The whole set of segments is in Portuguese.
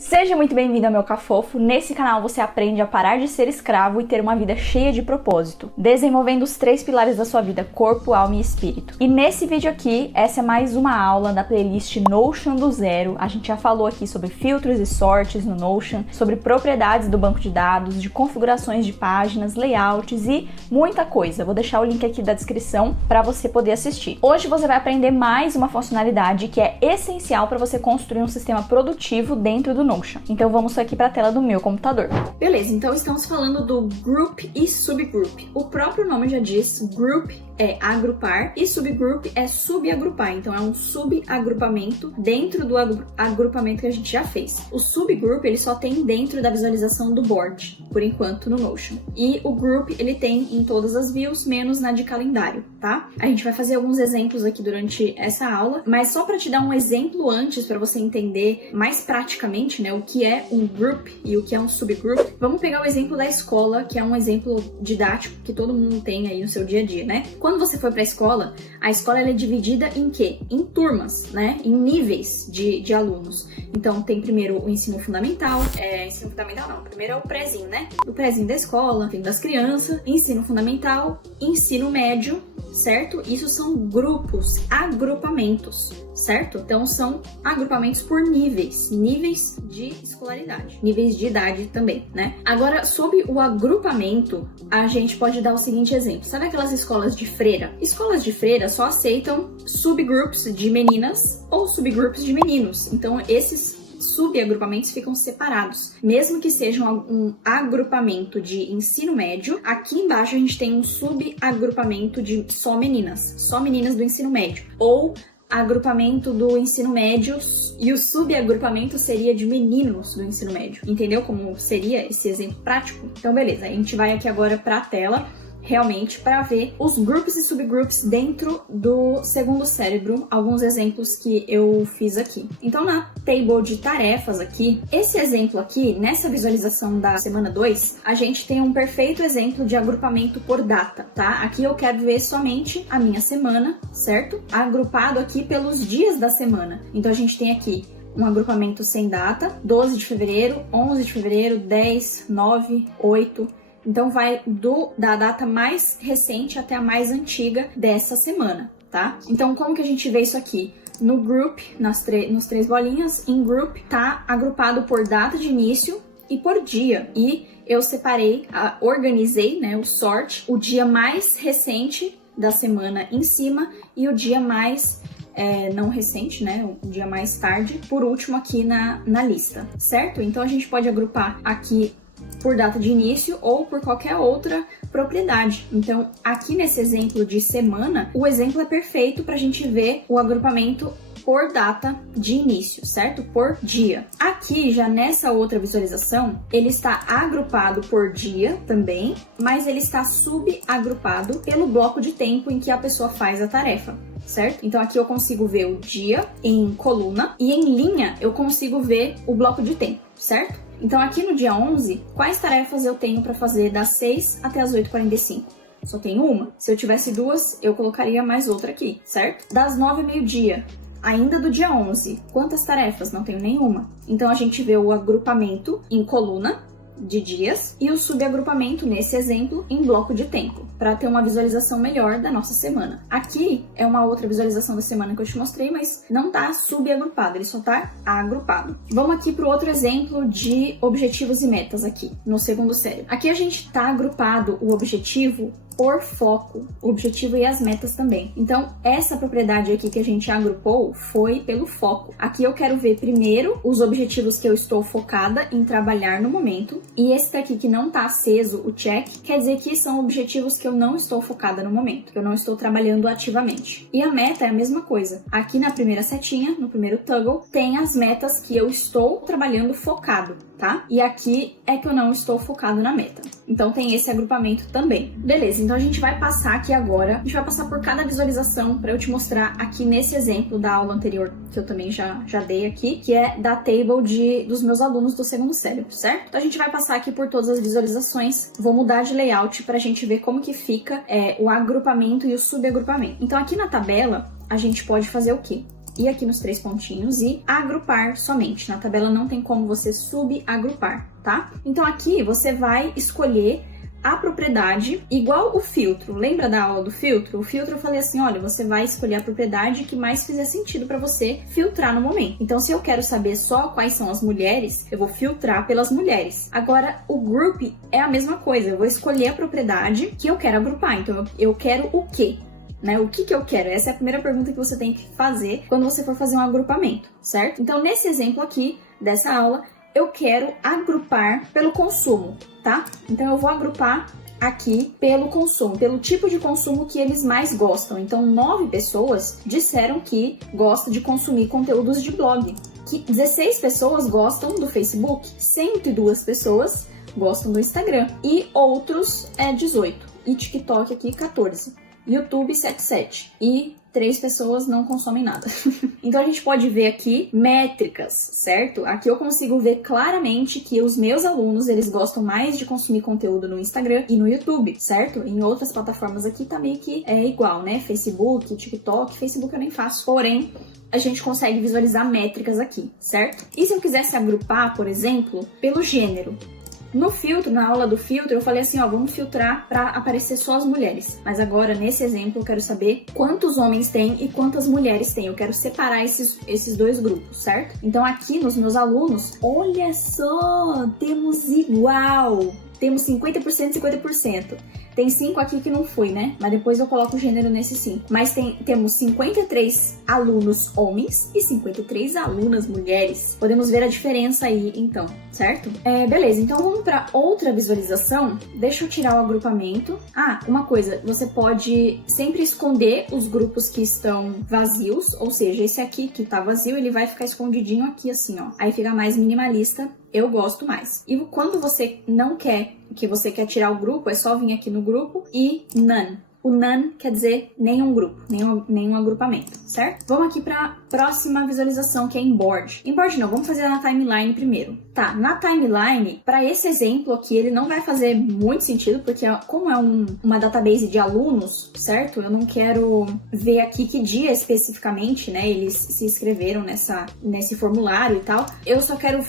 Seja muito bem-vindo ao meu Cafofo. Nesse canal você aprende a parar de ser escravo e ter uma vida cheia de propósito, desenvolvendo os 3 pilares da sua vida: corpo, alma e espírito. E nesse vídeo aqui, essa é mais uma aula da playlist Notion do Zero. A gente já falou aqui sobre filtros e sortes no Notion, sobre propriedades do banco de dados, de configurações de páginas, layouts e muita coisa. Vou deixar o link aqui da descrição para você poder assistir. Hoje você vai aprender mais uma funcionalidade que é essencial para você construir um sistema produtivo dentro do Notion. Então vamos aqui para a tela do meu computador. Beleza, então estamos falando do group e subgroup. O próprio nome já diz, group é agrupar e subgroup é subagrupar. Então é um subagrupamento dentro do agrupamento que a gente já fez. O subgroup ele só tem dentro da visualização do board, por enquanto no Notion. E o group ele tem em todas as views, menos na de calendário, tá? A gente vai fazer alguns exemplos aqui durante essa aula, mas só para te dar um exemplo antes, para você entender mais praticamente, né, o que é um group e o que é um subgroup. Vamos pegar o exemplo da escola, que é um exemplo didático que todo mundo tem aí no seu dia a dia, né? Quando você for para a escola ela é dividida em quê? Em turmas, né? Em níveis de alunos. Então tem primeiro o ensino fundamental, primeiro é o prézinho, né? O prézinho da escola, enfim, das crianças, ensino fundamental, ensino médio, certo? Isso são grupos, agrupamentos, certo? Então são agrupamentos por níveis de escolaridade, níveis de idade também, né? Agora, sobre o agrupamento, a gente pode dar o seguinte exemplo. Sabe aquelas escolas de freira? Escolas de freira só aceitam subgroups de meninas ou subgroups de meninos. Então esses subagrupamentos ficam separados. Mesmo que seja um agrupamento de ensino médio, aqui embaixo a gente tem um subagrupamento de só meninas do ensino médio. Ou agrupamento do ensino médio e o subagrupamento seria de meninos do ensino médio. Entendeu como seria esse exemplo prático? Então beleza, a gente vai aqui agora para a tela realmente para ver os grupos e subgroups dentro do segundo cérebro, alguns exemplos que eu fiz aqui. Então na table de tarefas aqui, esse exemplo aqui, nessa visualização da semana 2, a gente tem um perfeito exemplo de agrupamento por data, tá? Aqui eu quero ver somente a minha semana, certo? Agrupado aqui pelos dias da semana. Então a gente tem aqui um agrupamento sem data, 12 de fevereiro, 11 de fevereiro, 10, 9, 8... Então vai da data mais recente até a mais antiga dessa semana, tá? Então como que a gente vê isso aqui? No group, nos 3 bolinhas, em group tá agrupado por data de início e por dia. E eu separei, organizei, né, o sort, o dia mais recente da semana em cima e o dia mais não recente, né, o dia mais tarde, por último aqui na lista, certo? Então a gente pode agrupar aqui por data de início ou por qualquer outra propriedade. Então, aqui nesse exemplo de semana, o exemplo é perfeito para a gente ver o agrupamento por data de início, certo? Por dia. Aqui, já nessa outra visualização, ele está agrupado por dia também, mas ele está subagrupado pelo bloco de tempo em que a pessoa faz a tarefa, certo? Então aqui eu consigo ver o dia em coluna e em linha eu consigo ver o bloco de tempo, certo? Então aqui no dia 11, quais tarefas eu tenho para fazer das 6 até as 8h45? Só tenho uma. Se eu tivesse 2, eu colocaria mais outra aqui, certo? Das 9 ao meio-dia, ainda do dia 11, quantas tarefas? Não tenho nenhuma. Então a gente vê o agrupamento em coluna de dias e o subagrupamento, nesse exemplo, em bloco de tempo, para ter uma visualização melhor da nossa semana. Aqui é uma outra visualização da semana que eu te mostrei, mas não está subagrupado, ele só está agrupado. Vamos aqui para o outro exemplo de objetivos e metas aqui, no segundo cérebro. Aqui a gente está agrupado o objetivo por foco, o objetivo e as metas também. Então, essa propriedade aqui que a gente agrupou foi pelo foco. Aqui eu quero ver primeiro os objetivos que eu estou focada em trabalhar no momento, e esse daqui que não está aceso, o check, quer dizer que são objetivos que eu não estou focada no momento, que eu não estou trabalhando ativamente. E a meta é a mesma coisa. Aqui na primeira setinha, no primeiro toggle, tem as metas que eu estou trabalhando focado, tá? E aqui é que eu não estou focado na meta. Então tem esse agrupamento também. Beleza, então a gente vai passar aqui agora, a gente vai passar por cada visualização para eu te mostrar aqui nesse exemplo da aula anterior, que eu também já dei aqui, que é da table dos meus alunos do segundo cérebro, certo? Então a gente vai passar aqui por todas as visualizações, vou mudar de layout para a gente ver como que fica o agrupamento e o subagrupamento. Então aqui na tabela, a gente pode fazer o quê? ir aqui nos 3 pontinhos e agrupar somente. Na tabela não tem como você subagrupar, tá? Então aqui você vai escolher a propriedade igual o filtro. Lembra da aula do filtro? O filtro eu falei assim, olha, você vai escolher a propriedade que mais fizer sentido para você filtrar no momento. Então, se eu quero saber só quais são as mulheres, eu vou filtrar pelas mulheres. Agora, o group é a mesma coisa. Eu vou escolher a propriedade que eu quero agrupar. Então, eu quero o quê? Né? O que eu quero? Essa é a primeira pergunta que você tem que fazer quando você for fazer um agrupamento, certo? Então, nesse exemplo aqui, dessa aula, eu quero agrupar pelo consumo, tá? Então, eu vou agrupar aqui pelo consumo, pelo tipo de consumo que eles mais gostam. Então, 9 pessoas disseram que gostam de consumir conteúdos de blog. Que 16 pessoas gostam do Facebook, 102 pessoas gostam do Instagram e outros 18. E TikTok aqui 14. YouTube 77 e 3 pessoas não consomem nada. Então a gente pode ver aqui métricas, certo? Aqui eu consigo ver claramente que os meus alunos, eles gostam mais de consumir conteúdo no Instagram e no YouTube, certo? Em outras plataformas aqui tá meio que igual, né? Facebook, TikTok, Facebook eu nem faço, porém a gente consegue visualizar métricas aqui, certo? E se eu quisesse agrupar, por exemplo, pelo gênero? No filtro, na aula do filtro, eu falei assim, ó, vamos filtrar para aparecer só as mulheres. Mas agora, nesse exemplo, eu quero saber quantos homens tem e quantas mulheres tem. Eu quero separar esses dois grupos, certo? Então, aqui nos meus alunos, olha só, temos igual. Temos 50% e 50%. Tem 5 aqui que não foi, né? Mas depois eu coloco o gênero nesses 5. Mas temos 53 alunos homens e 53 alunas mulheres. Podemos ver a diferença aí, então, certo? Beleza, então vamos para outra visualização. Deixa eu tirar o agrupamento. Ah, uma coisa, você pode sempre esconder os grupos que estão vazios, ou seja, esse aqui que tá vazio, ele vai ficar escondidinho aqui assim, ó. Aí fica mais minimalista. Eu gosto mais. E quando você não quer, que você quer tirar o grupo, é só vir aqui no grupo e none. O none quer dizer nenhum grupo, nenhum agrupamento, certo? Vamos aqui para a próxima visualização, que é em board. Em board não, vamos fazer na timeline primeiro. Tá, na timeline, para esse exemplo aqui, ele não vai fazer muito sentido, porque como é uma database de alunos, certo? Eu não quero ver aqui que dia especificamente, né, eles se inscreveram nesse formulário e tal. Eu só quero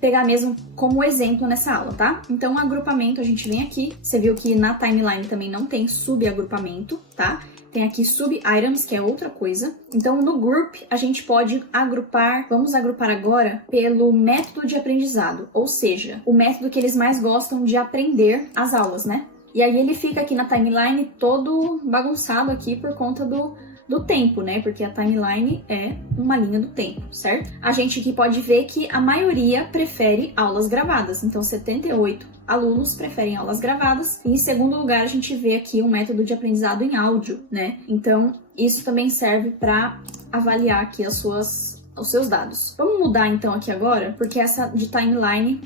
pegar mesmo como exemplo nessa aula, tá? Então, o agrupamento, a gente vem aqui. Você viu que na timeline também não tem subagrupamento, tá? Tem aqui sub-items, que é outra coisa. Então, no group, a gente pode agrupar, vamos agrupar agora pelo método de aprendizado, ou seja, o método que eles mais gostam de aprender as aulas, né? E aí ele fica aqui na timeline todo bagunçado aqui por conta do tempo, né? Porque a timeline é uma linha do tempo, certo? A gente aqui pode ver que a maioria prefere aulas gravadas. Então, 78 alunos preferem aulas gravadas. E em segundo lugar, a gente vê aqui um método de aprendizado em áudio, né? Então, isso também serve para avaliar aqui os seus dados. Vamos mudar então aqui agora, porque essa de timeline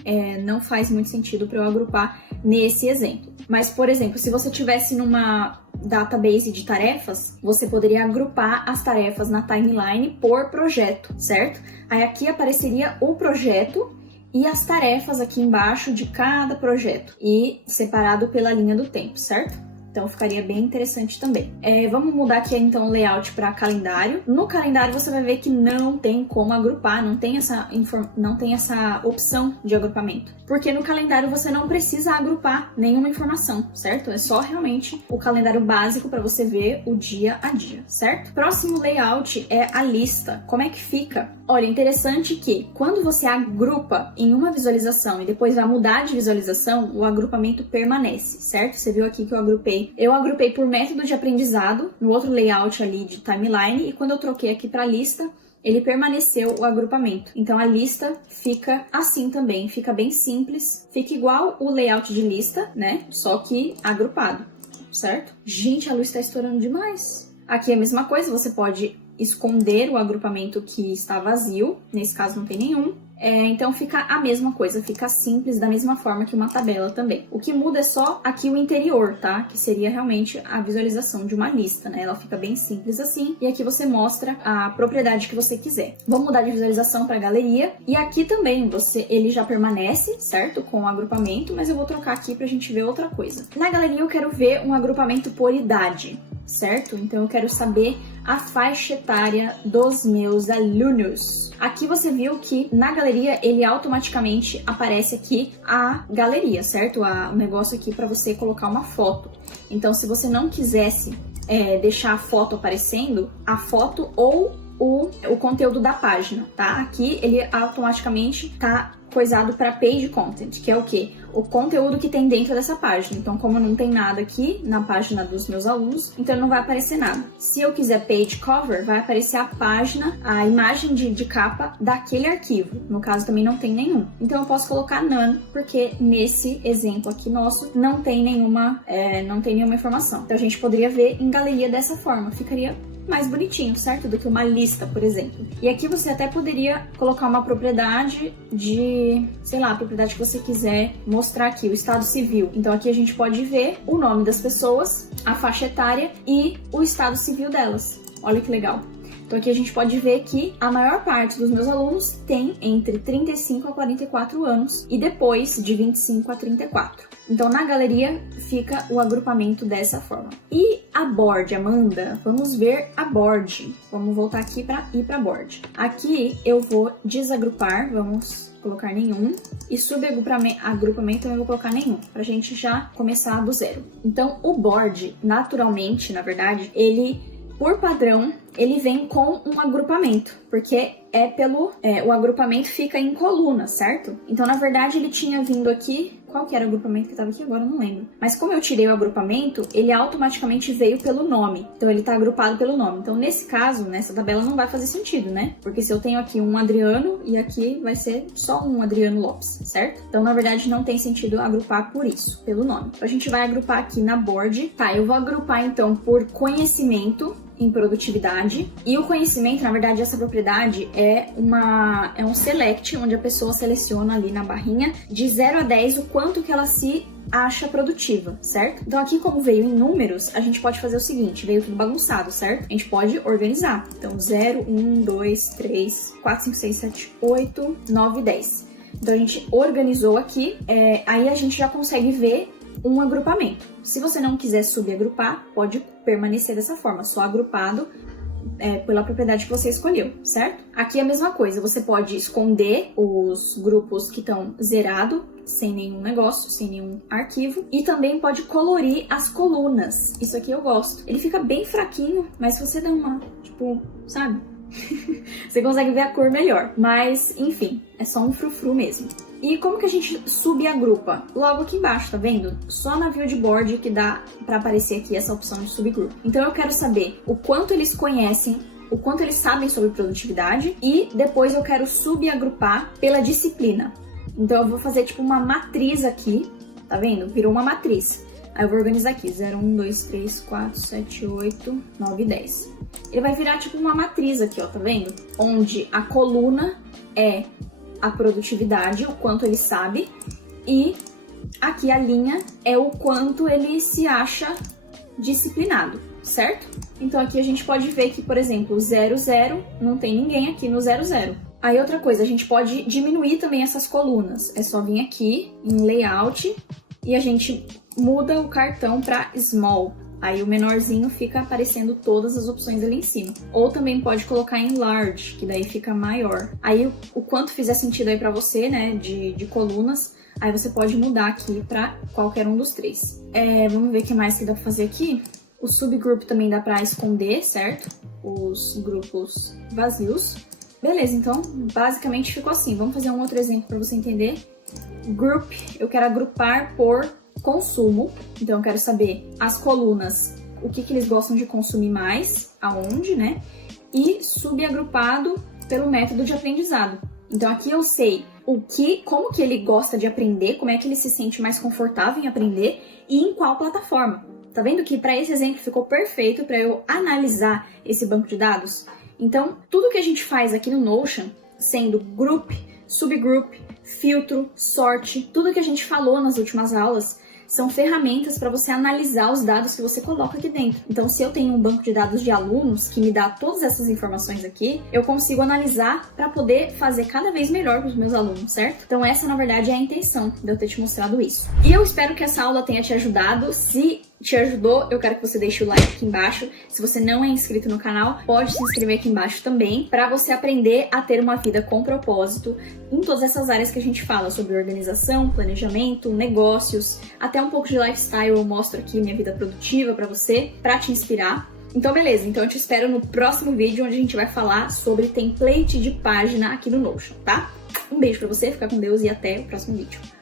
não faz muito sentido para eu agrupar nesse exemplo. Mas, por exemplo, se você tivesse numa database de tarefas, você poderia agrupar as tarefas na timeline por projeto, certo? Aí aqui apareceria o projeto e as tarefas aqui embaixo de cada projeto e separado pela linha do tempo, certo? Então ficaria bem interessante também. Vamos mudar aqui então o layout para calendário. No calendário você vai ver que não tem como agrupar, não tem essa opção de agrupamento. Porque no calendário você não precisa agrupar nenhuma informação, certo? É só realmente o calendário básico para você ver o dia a dia, certo? Próximo layout é a lista. Como é que fica? Olha, interessante que quando você agrupa em uma visualização e depois vai mudar de visualização, o agrupamento permanece, certo? Você viu aqui que eu agrupei por método de aprendizado no outro layout ali de timeline e quando eu troquei aqui para lista, ele permaneceu o agrupamento. Então a lista fica assim também, fica bem simples, fica igual o layout de lista, né? Só que agrupado, certo? Gente, a luz está estourando demais. Aqui é a mesma coisa, você pode esconder o agrupamento que está vazio, nesse caso não tem nenhum. Então fica a mesma coisa, fica simples da mesma forma que uma tabela também. O que muda é só aqui o interior, tá? Que seria realmente a visualização de uma lista, né? Ela fica bem simples assim e aqui você mostra a propriedade que você quiser. Vamos mudar de visualização para galeria e aqui também ele já permanece, certo? Com o agrupamento, mas eu vou trocar aqui pra gente ver outra coisa. Na galeria eu quero ver um agrupamento por idade. certo? Então eu quero saber a faixa etária dos meus alunos. Aqui você viu que na galeria ele automaticamente aparece aqui a galeria, certo? O negócio aqui para você colocar uma foto. Então se você não quisesse deixar a foto aparecendo, a foto ou o conteúdo da página, tá? Aqui ele automaticamente tá coisado para page content, que é o quê? O conteúdo que tem dentro dessa página. Então, como não tem nada aqui na página dos meus alunos, então não vai aparecer nada. Se eu quiser page cover, vai aparecer a página, a imagem de capa daquele arquivo. No caso, também não tem nenhum. Então, eu posso colocar none, porque nesse exemplo aqui nosso não tem nenhuma informação. Então, a gente poderia ver em galeria dessa forma. Ficaria mais bonitinho, certo? Do que uma lista, por exemplo. E aqui você até poderia colocar uma propriedade de, sei lá, a propriedade que você quiser mostrar aqui, o estado civil. Então aqui a gente pode ver o nome das pessoas, a faixa etária e o estado civil delas. Olha que legal. Então aqui a gente pode ver que a maior parte dos meus alunos tem entre 35 a 44 anos e depois de 25 a 34. Então na galeria fica o agrupamento dessa forma. E a board, Amanda? Vamos ver a board. Vamos voltar aqui para ir para a board. Aqui eu vou desagrupar, vamos colocar nenhum. E subagrupamento eu vou colocar nenhum, pra gente já começar do zero. Então o board, naturalmente, na verdade, ele, por padrão, ele vem com um agrupamento, porque o agrupamento fica em coluna, certo? Então, na verdade, ele tinha vindo aqui. Qual que era o agrupamento que estava aqui agora? Eu não lembro. Mas como eu tirei o agrupamento, ele automaticamente veio pelo nome. Então, ele está agrupado pelo nome. Então, nesse caso, nessa tabela não vai fazer sentido, né? Porque se eu tenho aqui um Adriano e aqui vai ser só um Adriano Lopes, certo? Então, na verdade, não tem sentido agrupar por isso, pelo nome. Então, a gente vai agrupar aqui na board. Tá, eu vou agrupar, então, por conhecimento em produtividade. E o conhecimento, na verdade, essa propriedade é um select, onde a pessoa seleciona ali na barrinha de 0 a 10 o quanto que ela se acha produtiva, certo? Então aqui, como veio em números, a gente pode fazer o seguinte, veio tudo bagunçado, certo? A gente pode organizar. Então 0, 1, 2, 3, 4, 5, 6, 7, 8, 9, 10. Então a gente organizou aqui, aí a gente já consegue ver um agrupamento. Se você não quiser subagrupar, pode permanecer dessa forma, só agrupado pela propriedade que você escolheu, certo? Aqui é a mesma coisa, você pode esconder os grupos que estão zerados, sem nenhum negócio, sem nenhum arquivo, e também pode colorir as colunas. Isso aqui eu gosto. Ele fica bem fraquinho, mas se você der uma, sabe? Você consegue ver a cor melhor. Mas, enfim, é só um frufru mesmo. E como que a gente subagrupa? Logo aqui embaixo, tá vendo? Só na view de board que dá pra aparecer aqui essa opção de subgroup. Então eu quero saber o quanto eles conhecem, o quanto eles sabem sobre produtividade e depois eu quero subagrupar pela disciplina. Então eu vou fazer tipo uma matriz aqui, tá vendo? Virou uma matriz. Aí eu vou organizar aqui, 0, 1, 2, 3, 4, 7, 8, 9, 10. Ele vai virar tipo uma matriz aqui, ó, tá vendo? Onde a coluna é a produtividade, o quanto ele sabe, e aqui a linha é o quanto ele se acha disciplinado, certo? Então aqui a gente pode ver que, por exemplo, 0, 0, não tem ninguém aqui no 0, 0. Aí outra coisa, a gente pode diminuir também essas colunas. É só vir aqui em Layout e a gente muda o cartão para Small. Aí o menorzinho fica aparecendo todas as opções ali em cima. Ou também pode colocar em Large, que daí fica maior. Aí o quanto fizer sentido aí pra você, né, de colunas, aí você pode mudar aqui pra qualquer um dos três. Vamos ver o que mais que dá pra fazer aqui. O subgroup também dá pra esconder, certo? Os grupos vazios. Beleza, então basicamente ficou assim. Vamos fazer um outro exemplo pra você entender. Group, eu quero agrupar por consumo, então eu quero saber as colunas, o que eles gostam de consumir mais, aonde, né? E subagrupado pelo método de aprendizado. Então aqui eu sei como que ele gosta de aprender, como é que ele se sente mais confortável em aprender e em qual plataforma. Tá vendo que para esse exemplo ficou perfeito para eu analisar esse banco de dados? Então, tudo que a gente faz aqui no Notion, sendo group, subgroup, filtro, sort, tudo que a gente falou nas últimas aulas, são ferramentas para você analisar os dados que você coloca aqui dentro. Então, se eu tenho um banco de dados de alunos que me dá todas essas informações aqui, eu consigo analisar para poder fazer cada vez melhor para os meus alunos, certo? Então, essa, na verdade, é a intenção de eu ter te mostrado isso. E eu espero que essa aula tenha te ajudado. Se te ajudou, eu quero que você deixe o like aqui embaixo. Se você não é inscrito no canal, pode se inscrever aqui embaixo também, para você aprender a ter uma vida com propósito em todas essas áreas que a gente fala, sobre organização, planejamento, negócios, até um pouco de lifestyle. Eu mostro aqui minha vida produtiva para você, para te inspirar. Então beleza, então eu te espero no próximo vídeo, onde a gente vai falar sobre template de página aqui no Notion, tá? Um beijo pra você, fica com Deus e até o próximo vídeo.